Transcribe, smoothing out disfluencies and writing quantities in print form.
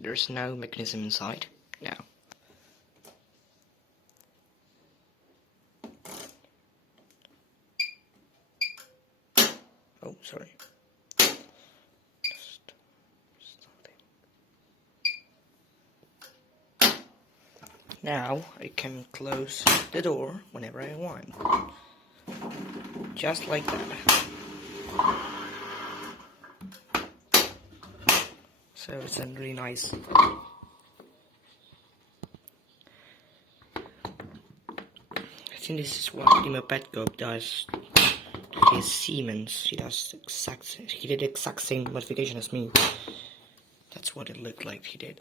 There's no mechanism inside. No. Oh, sorry. Just something. Now I can close the door whenever I want. Just like that. So it's a really nice. I think this is what Dimo Petko does. He's Siemens. He did the exact same modification as me. That's what it looked like he did.